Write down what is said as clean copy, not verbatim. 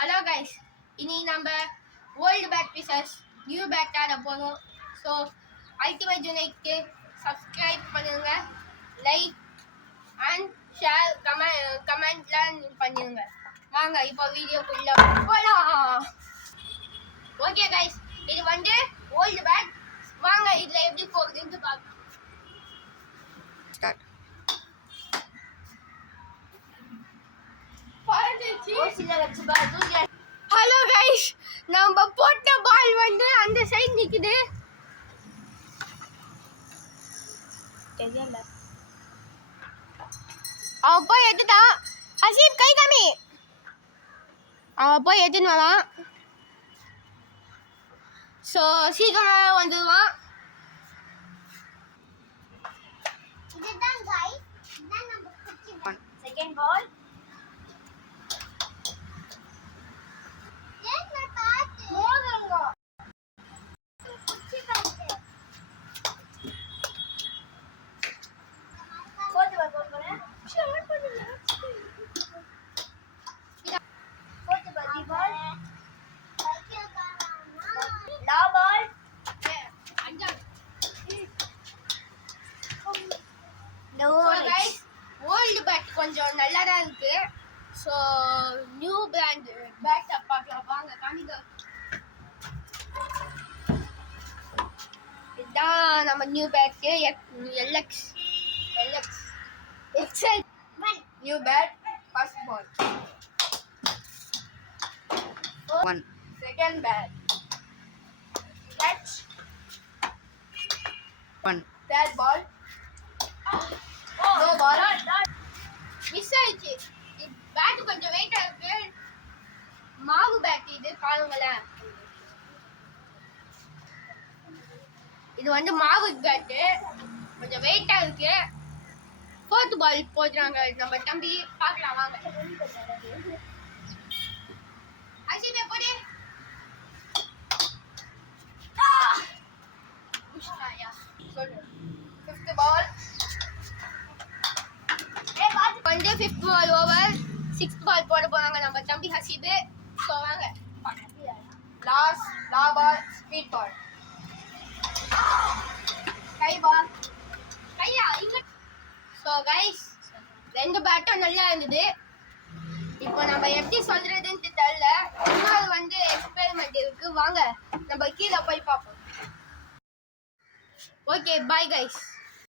Hello guys, இனி நம்ம old bat pieces new bat ஆட போகிறோம். ஸோ அல்டிமேட் யுனைட்க்கு சப்ஸ்கிரைப் பண்ணுங்க, லைக் அண்ட் ஷேர் கமெண்ட்லாம் பண்ணிடுங்க. வாங்க இப்போ வீடியோக்குள்ள போகலாம். ஓகே கைஸ், இது வந்து ஓல்டு பேட். வாங்க இதில் எப்படி போகுதுன்னு பார்க்கலாம். ஸ்டார்ட். ஹலோ கைஸ், நம்ம போட்ட பால் வந்து அந்த சைடு நிக்குது. தெரியல, அவ போய் எடுத்துட்டா. ஹசீப் கை காமி, அவ போய் எடுத்துன்னு வரான். ஸோ சீக்கிரமா வந்துடுவான். இதுதான் கைஸ், இதுதான் நம்ம செகண்ட் பால். ஓல்டு பேட் கொஞ்சம் நல்லா தான் இருக்கு. ஸோ நியூ பிராண்ட் பேட்டை பார்க்கலாம் வாங்க. காணிக்க, இதுதான் நம்ம new bat. LX excel new bat. First ball 1. Second bat catch 1. Third ball no ball, miss ஆயிடுச்சு. பேட் கொஞ்சம் வெயிட்டா இருக்கு. மாவு பேட் இது, பாருங்களேன். இது வந்து மாவு பேட்டு, கொஞ்சம் வெயிட்டா இருக்கு. ஃபோர்த் பால் போடுறாங்க நம்ம தம்பி, பார்க்கலாம் வாங்க. அசிமே போடு. சொல்லு. ஃபிஃப்த் பால் வந்து ஃபிஃப்த் பால் ஓவர். சிக்ஸ்த் பால் போட போறாங்க நம்ம தம்பி ஹசீபு. ஸோ வாங்க, லாஸ்ட் பால் ஸ்பீட் பால். கை பால் கையா இங்க. ஸோ கைஸ், ரெண்டு பேட்டும் நல்லா இருந்தது. இப்போ நம்ம எப்படி சொல்றதுன்னு தெரியல. இன்னொரு வந்து எக்ஸ்பெரிமெண்ட் இருக்கு, வாங்க நம்ம கீழே போய் பார்ப்போம். Okay, bye guys.